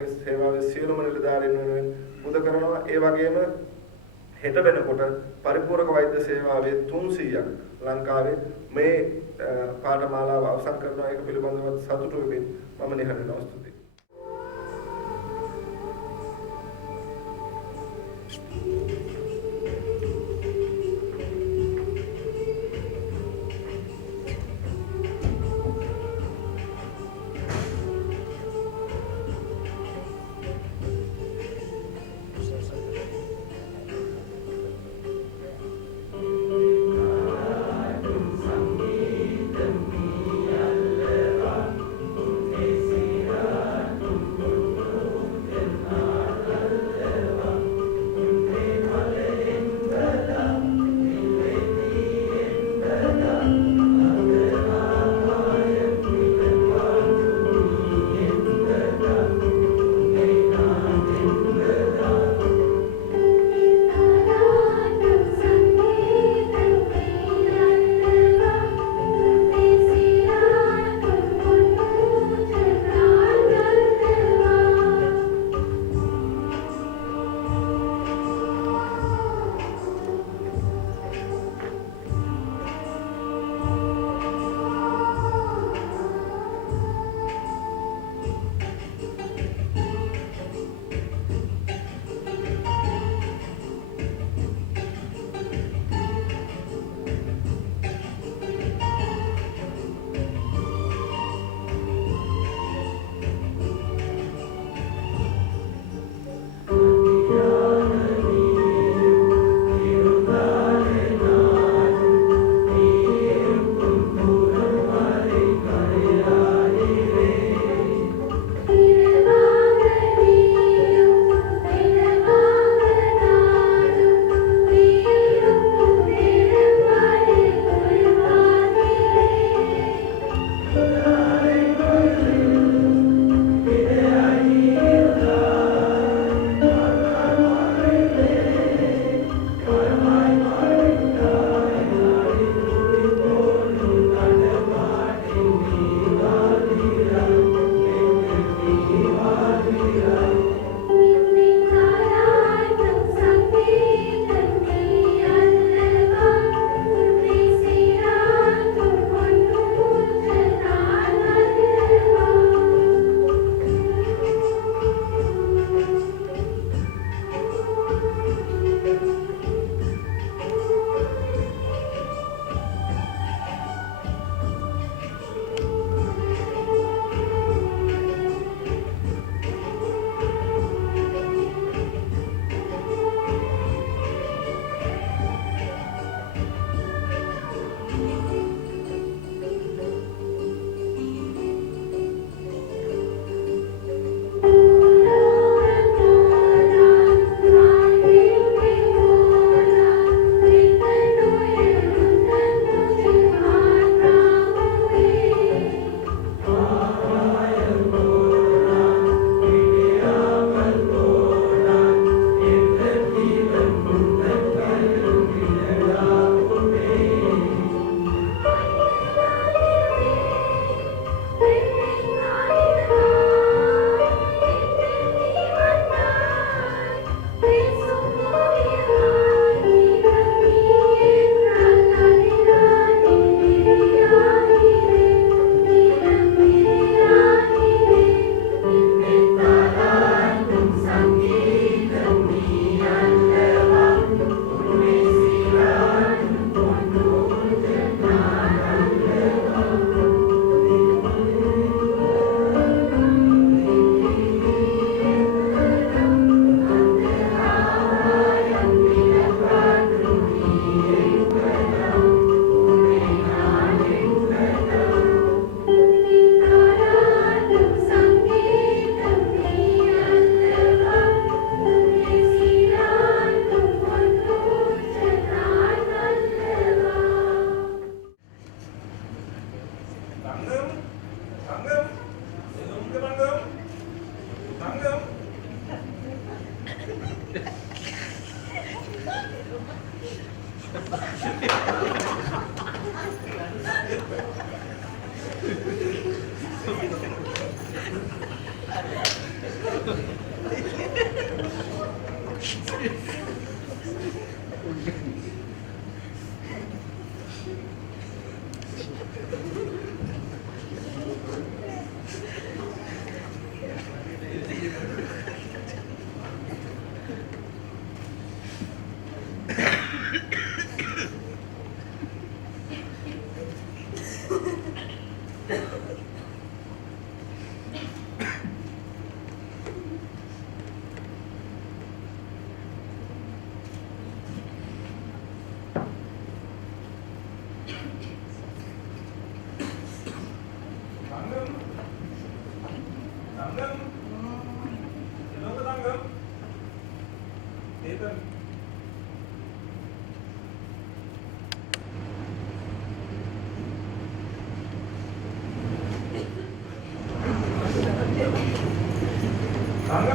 සේවාවේ සියලුම නිලධාරීන් වෙනුවෙන් පුද කරනවා. ඒ වගේම හෙට වෙනකොට පරිපූර්ණක වෛද්‍ය සේවාවේ 300ක් ලංකාවේ මේ පාඨමාලාව අවසන් කරනවා. ඒක පිළිබඳව සතුටු වෙමින් මම නිහඬ වෙනවා. ස්තුතියි.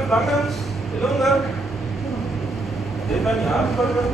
Tangan, ilungan. Depan ya, tangan.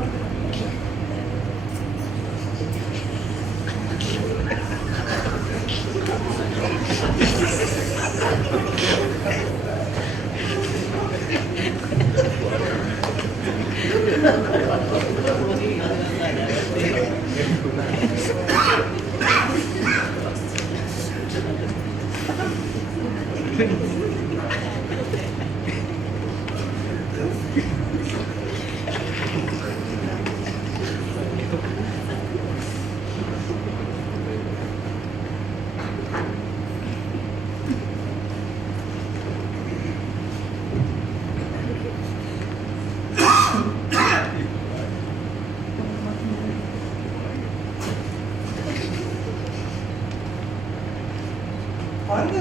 Tangan,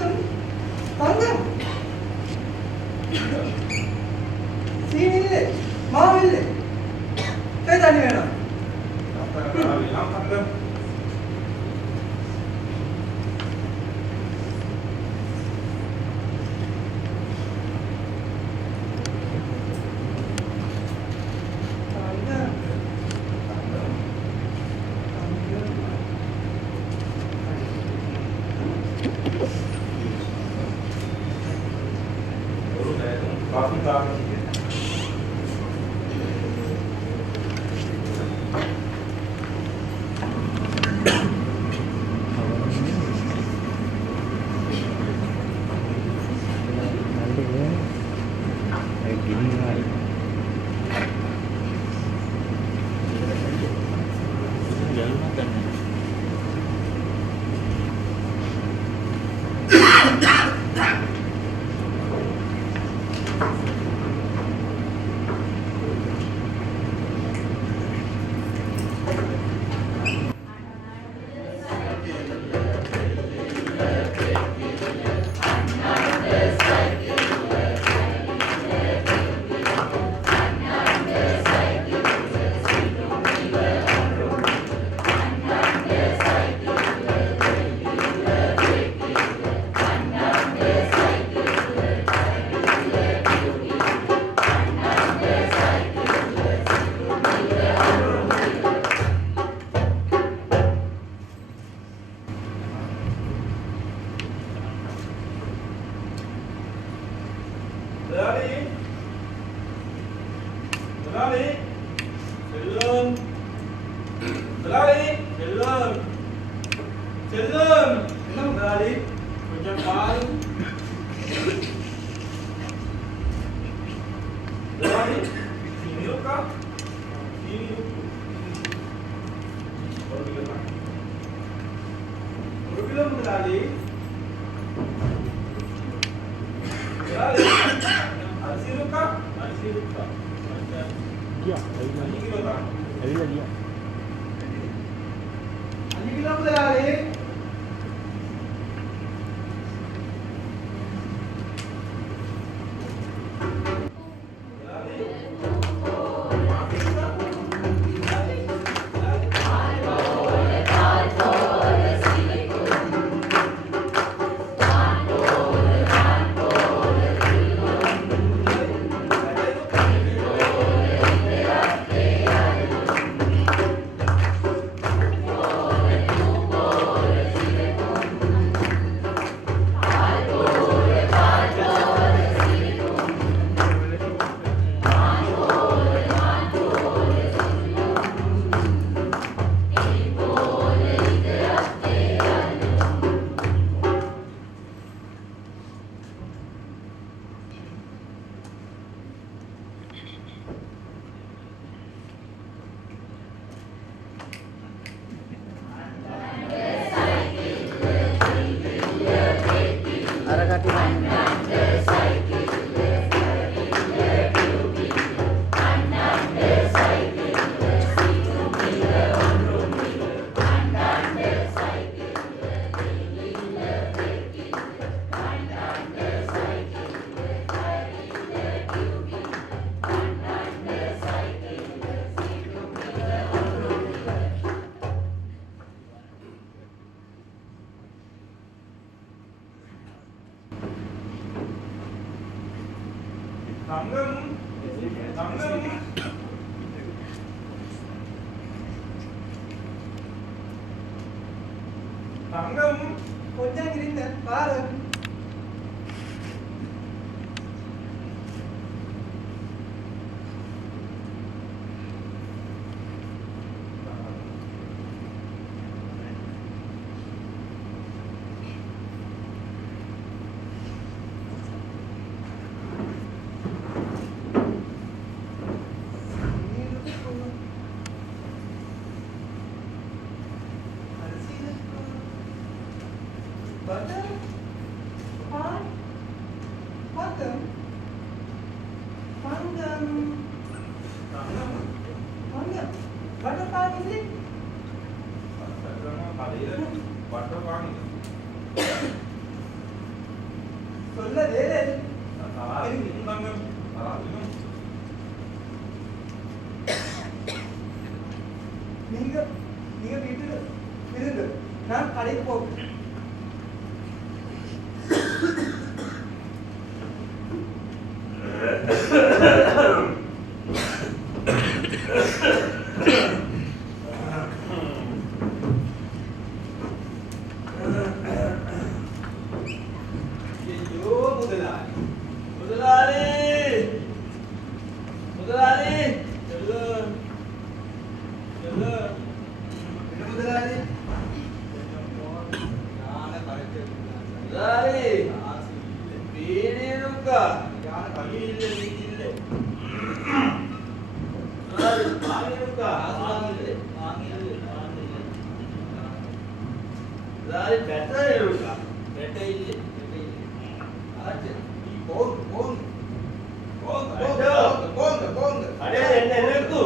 tangan. Sini, mau ini. Saya tadi mana? தங்கம் தங்கம் தங்கம் கொஞ்சம் இருந்த பாரு. Butter, pan, patam, pangam, Thangam pangam. Butter pan is it? கடையில் பட்டர் வாங்கி சொல்ல வேறு. தராதினும் தங்கம் தராதினும் நீங்க வீட்டுல இருங்க, நான் கடைக்கு போகிறேன். ஐயோ முதலாளி முதலாளி முதலாளி எல்லோ எல்லோ என்ன முதலாளி? முதலாளி வீடிருக்கா இல்ல வீடில்ல முதலாளி வாங்கிருக்கா வாங்கில்ல முதலாளி பெட்டர் இருக்கா பெட்டர் இல்ல ஆச்சு நீ போங்க அடே என்ன இருக்கு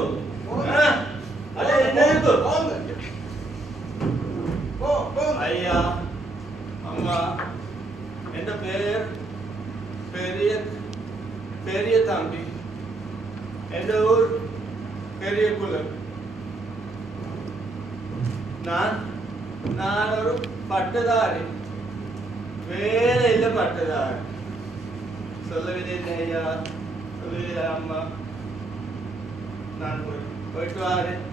அடே என்ன இருக்கு ஐயா அம்மா என்ற பேர் பெரிய பெரிய தம்பி என்ற ஊர் பெரிய குலம் நான் ஒரு பட்டதாரி வேலை இல்லை பட்டதாரி சொல்லவில்லை ஐயா சொல்லவில்லை அம்மா நான் போயிட்டு வாரேன்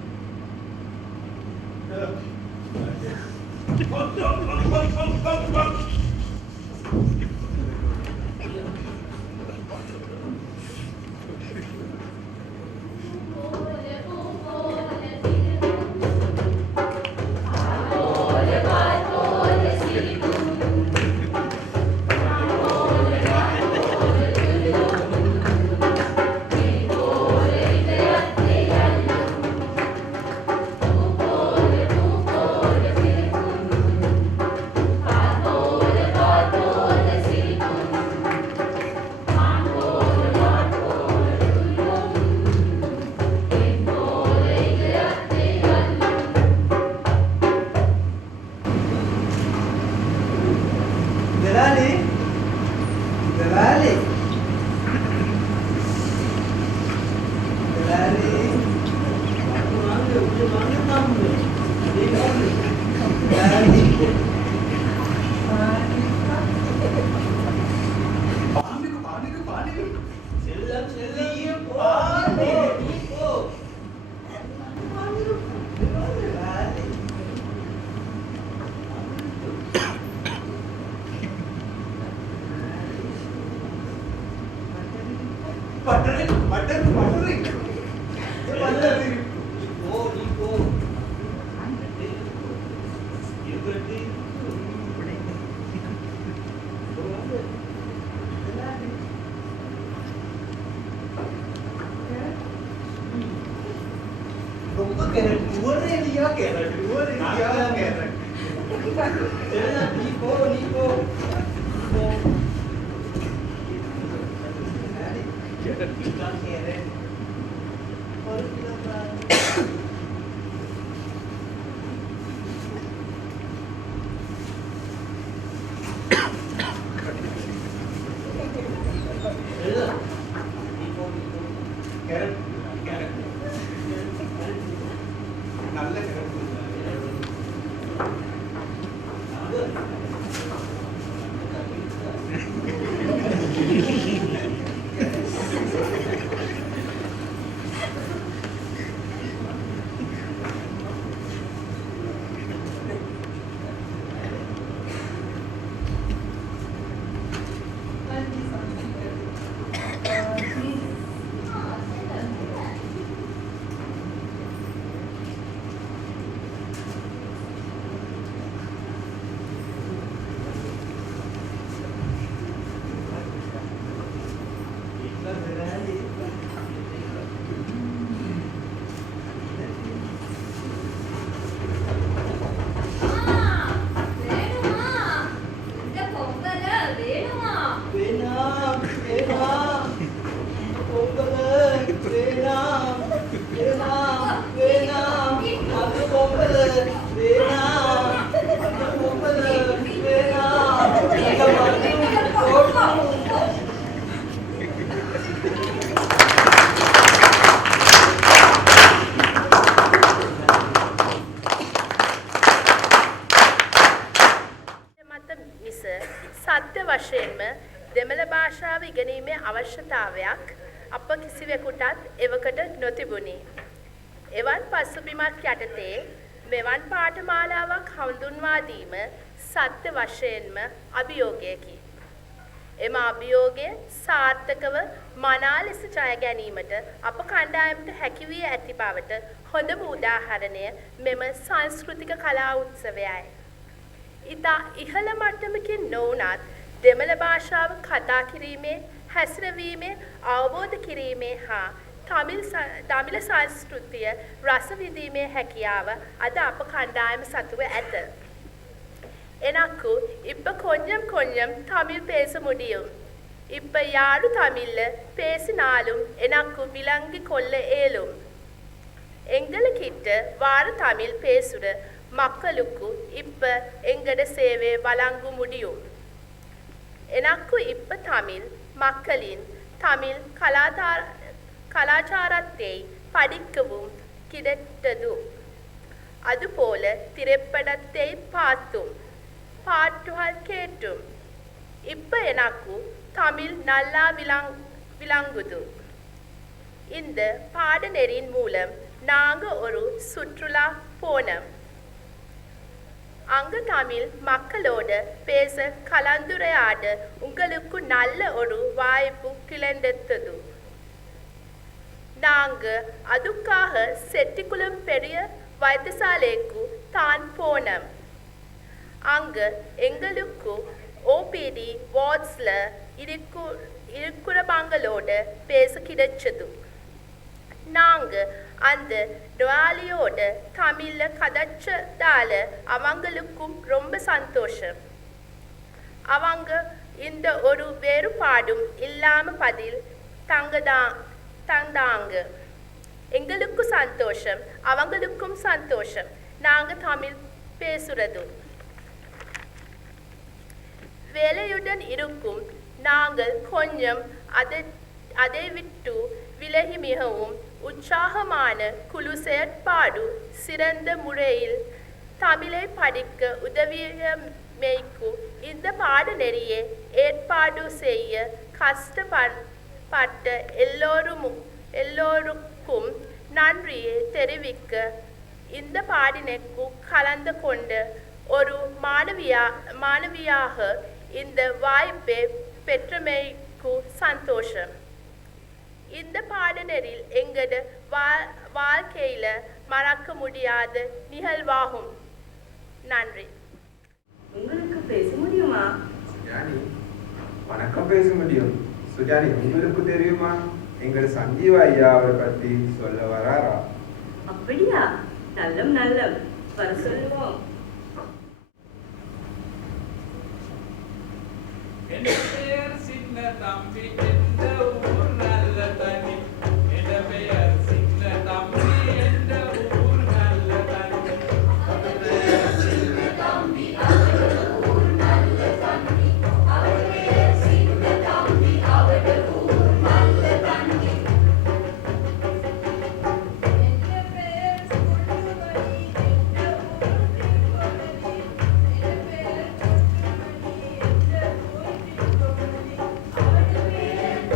සත්‍ය වශයෙන්ම දෙමළ භාෂාව ඉගෙනීමේ අවශ්‍යතාවයක් අප කිසිවෙකුටත් එවකට නොතිබුණි. එවන් පසුබිමක් යටතේ මෙවන් පාඨමාලාවක් හඳුන්වා දීම සත්‍ය වශයෙන්ම අභියෝගයකි. එම අභියෝගය සාර්ථකව මනා ලෙස ජය ගැනීමට අප කණ්ඩායමට හැකි වී ඇති බවට හොඳම උදාහරණය මෙම සංස්කෘතික කලා උත්සවයයි. ඉතා ඉහළ මට්ටමකින් නොවුනත් දෙමළ භාෂාව කතා කිරීමේ, හැසිරවීමේ, අවබෝධ කිරීමේ හා තමිළ සංස්කෘතිය රස විඳීමේ හැකියාව අද අප කණ්ඩායම සතුව ඇත. එනක්කු இப்ப கொஞ்சம் கொஞ்சம் தமிழ் பேச முடியும். இப்ப யாரும் தமிழ்ல பேசினாலும் எனக்கு விளங்கி கொள்ள இயலும். எங்களுக்கிட்ட வார தமிழ் பேசுற மக்களுக்கு இப்ப எங்கட சேவை வழங்க முடியும். எனக்கு இப்ப தமிழ் மக்களின் தமிழ் கலாச்சாரத்தை படிக்கவும் கிடைத்தது. அதுபோல திரைப்படத்தை பார்த்தும் பாட்டுகள் கேட்டும் இப்ப எனக்கு தமிழ் நல்லா விளங்குது. இந்த பாடநெறியின் மூலம் நாங்க ஒரு சுற்றுலா போனோம். அங்க தமிழ் மக்களோட பேச கலந்துரையாட உங்களுக்கு நல்ல ஒரு வாய்ப்பு கிடைத்தது. நாங்க அதுக்காக செட்டிக்குளம் பெரிய வைத்தியசாலைக்கு தான் போனோம். அங்க எங்களுக்கு ஓபிடி வார்ட்ஸ்ல இருக்கிறவங்களோட பேச கிடைச்சது. நாங்க அந்த நோயாளியோட தமிழ்ல கதைச்சதால அவங்களுக்கும் ரொம்ப சந்தோஷம். அவங்க இந்த ஒரு வேறுபாடும் இல்லாம பதில் தந்தாங்க. எங்களுக்கும் சந்தோஷம், அவங்களுக்கும் சந்தோஷம். நாங்க தமிழ் பேசுறது. வேலையுடன் இருக்கும் நாங்கள் கொஞ்சம் அதை விட்டு விலகி மிகவும் உற்சாகமான குழு செயற்பாடு சிறந்த முறையில் தமிழை படிக்க உதவியமைக்கு இந்த பாடநெறியை ஏற்பாடு செய்ய கஷ்டப்பட்ட எல்லோருக்கும் நன்றியை தெரிவிக்க இந்த பாடநெறிக்கு கலந்து கொண்ட ஒரு மாணவியாக இந்த வாய்ப்பை பெற்றமைக்கு சந்தோஷம். இந்த பாடநெறியில் எங்கட வாழ்க்கையில மறக்க முடியாத நிகழ்வாகும். நன்றி. உங்களுக்கு பேச முடியுமா? சுஜானி, வணக்கம். பேச முடியும். சுஜானி, உங்களுக்கு தெரியுமா எங்கள் சஞ்சீவ ஐயா அவரை பற்றி சொல்ல வராரா? அப்படியா? நல்லம் வர சொல்லுவோம். என் பெயர் சின்ன தம்பி, எந்த ஊர் நல்ல தனி. என் பெயர் சின்ன தம்பி, எந்த ஊர் நல்ல தனி. அவர் பெயர் சின்ன தம்பி, அவரது ஊர் நல்ல தனி. அவர் பெயர் சின்ன தம்பி, அவரது ஊர் நல்ல தனி. என் பெயர் சுண்டுமணி, எந்த ஊர் திருக்கோணலி. என் பெயர் சுண்டுமணி, எந்த ஊர் திருக்கோணலி. அவர் பெயர்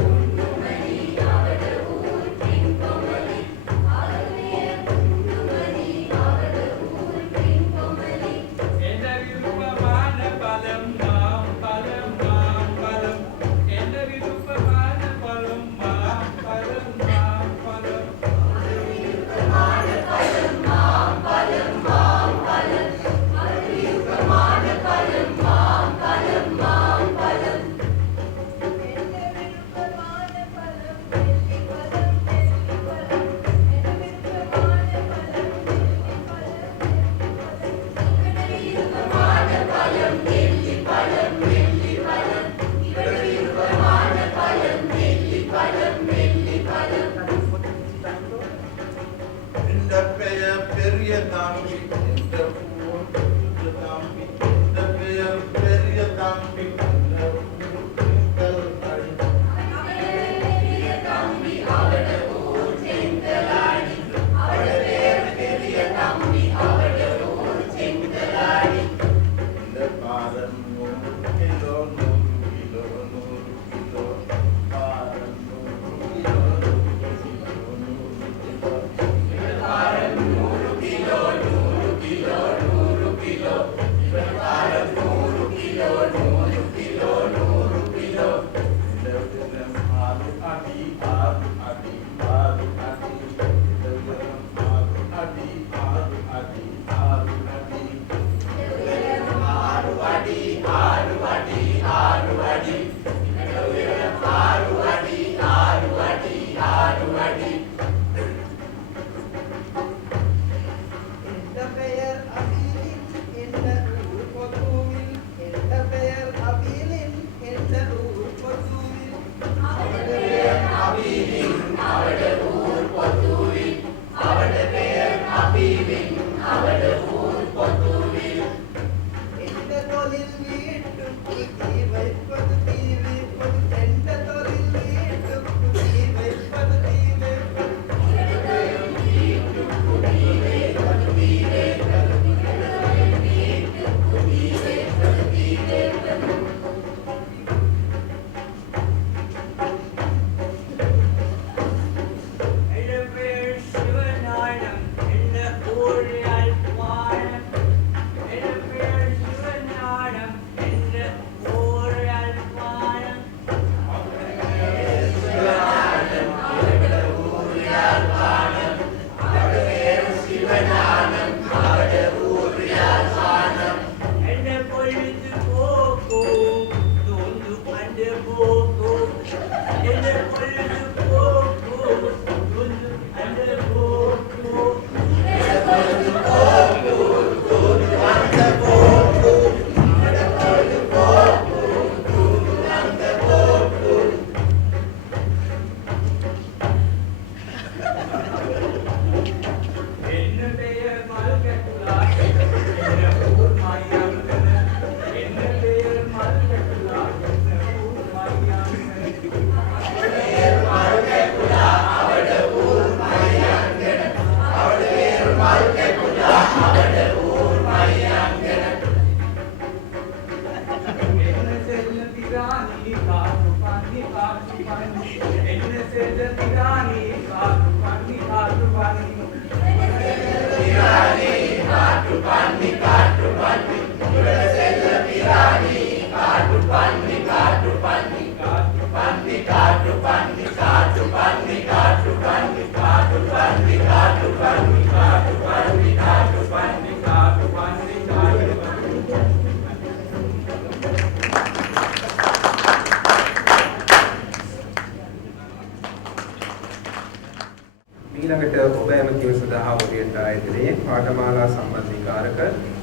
ඊළඟට ඔබ ඇමතිව සඳහා ඔබට ආයතනයේ පාඨමාලා සම්බන්ධීකාරක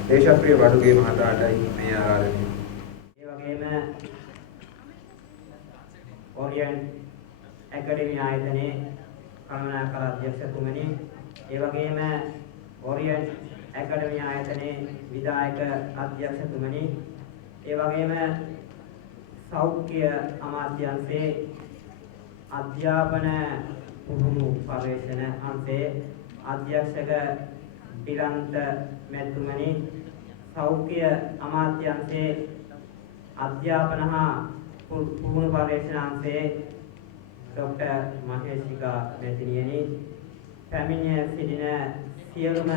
දේශප්‍රිය වඩුගේ මහතාටයි මේ ආරාධනය. ඒ වගේම ඕරියන්ට් ඇකඩමි ආයතනයේ කළමනාකර අධ්‍යක්ෂතුමනි, ඒ වගේම ඕරියන්ට් ඇකඩමි ආයතනයේ විධායක අධ්‍යක්ෂතුමනි, ඒ වගේම සෞඛ්‍ය අමාත්‍යාංශයේ අධ්‍යාපන පුහුණු පර්යේෂණ අංශයේ අධ්‍යක්ෂක ඩිලන්ත මැතිතුමනි, සෞඛ්‍ය අමාත්‍යාංශයේ අධ්‍යාපන හා පුහුණු පර්යේෂණ අංශයේ ડોક્ટર මහේෂිකා මැතිණියනි, පැමිණ සිටින සියලුම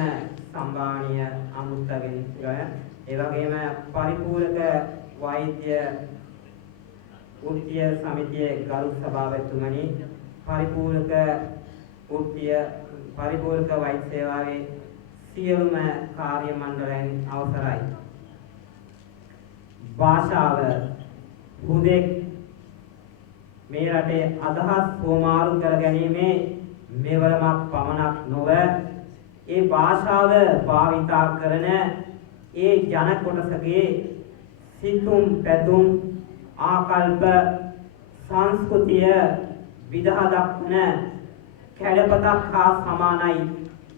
සම්මානීය අමුත්තගෙන් ඒ වගේම පරිපූර්ණක වෛද්‍ය වෘත්තීය සමිතියේ ගරු සභාපතිතුමනි, පරිපූර්ණක වෛද්‍ය සේවාවේ සියලුම කාර්ය මණ්ඩලයන් අවසරයි. භාෂාව හුදෙක් මේ රටේ අදහස් වමාරු කර ගැනීමේ මෙවරමක් පමණක් නොව ඒ භාෂාව භාවිතා කරන ඒ ජන කොටසගේ සිතුම් පැතුම් ආකල්ප සංස්කෘතිය විදහා දක්වන කැඩපතක් හා සමානයි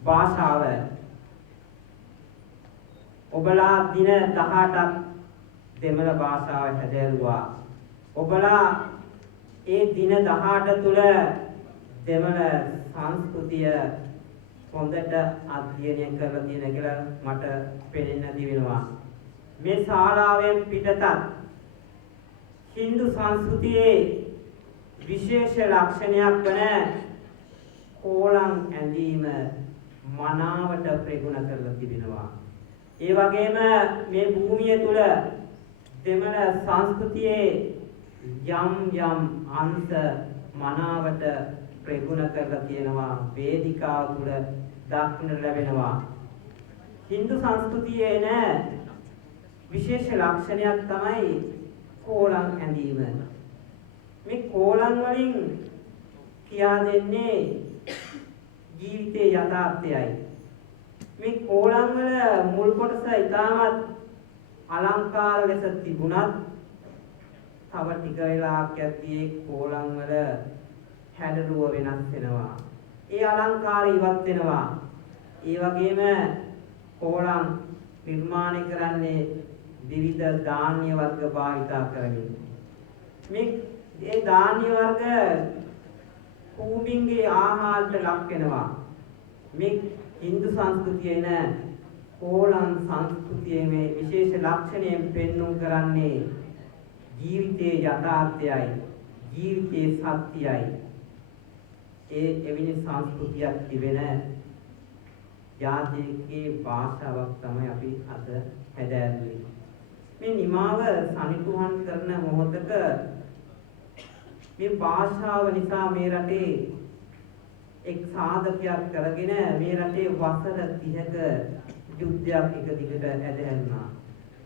භාෂාව. ඔබලා දින 18ක් දෙමළ භාෂාව හැදෑරුවා. ඔබලා ඒ දින 18 තුල දෙමළ සංස්කෘතිය හොඳට අධ්‍යයනය කරලා තියෙන කියලා මට පේන්න දිවෙනවා. මේ ශාලාවෙන් පිටතත් හින්දු සංස්කෘතියේ විශේෂ ලක්ෂණයක් වන කෝලම් ඇඳීම මනාවට ප්‍රගුණ කරලා තිබෙනවා. ඒ වගේම මේ භූමිය තුල දෙමළ සංස්කෘතියේ යම් අංශ මනාවට ප්‍රගුණ කරලා තියෙනවා. වේදිකාව තුල දක්නට ලැබෙනවා. හින්දු සංස්කෘතියේ එන විශේෂ ලක්ෂණයක් තමයි කෝලම් ඇඳීම. මේ කෝලම් වලින් කියා දෙන්නේ ජීවිතයේ යථාර්ථයයි. මේ කෝලම් වල මුල් කොටස ඉතාමත් අලංකාර ලෙස තිබුණත් තව ටික වෙලාවක් යද්දී කෝලම් වල හැඩරුව වෙනස් වෙනවා. ඒ අලංකාරය ඉවත් වෙනවා. ඒ වගේම කෝලම් නිර්මාණය කරන්නේ විවිධ ධාන්‍ය වර්ග භාවිතා කරමින්. මේ ධාන්‍ය වර්ග කූඹින්ගේ ආහාරයට ලක් වෙනවා. මේ හින්දු සංස්කෘතියේ න කෝලම් සංස්කෘතියේ මේ විශේෂ ලක්ෂණයෙන් පෙන්වුම් කරන්නේ ජීවිතයේ යථාර්ථයයි, ජීවිතයේ සත්‍යයයි. එවැනි සංස්කෘතියක් තිබෙන ජාතිකේ භාෂාවක් තමයි අපි අද හැදෑරුවේ. මේ නිමාව සනිටුහන් කරන මොහොතක මේ භාෂාව නිසා මේ රටේ එක් සාධකයක් කරගෙන මේ රටේ වසර 30ක යුද්ධයක් එක දිගට ඇදහැරුණා.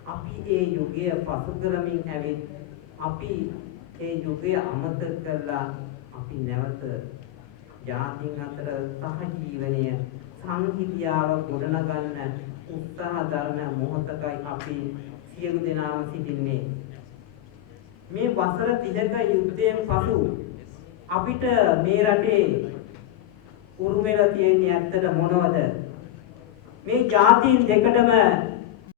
අපි ඒ යුගය පසු කරමින් ඇවිත් අපි ඒ යුගය අමතක කරලා අපි නැවත ජාතීන් අතර සහජීවනය සංහිඳියාව ගොඩනගන්න උත්සාහ දරන මොහොතකයි අපි සියලු දෙනාම සිටින්නේ. මේ වසර 30ක යුද්ධයෙන් පසු අපිට මේ රටේ උරුම වෙලා තියෙන්නේ ඇත්තට මොනවද? මේ ජාතීන් දෙකටම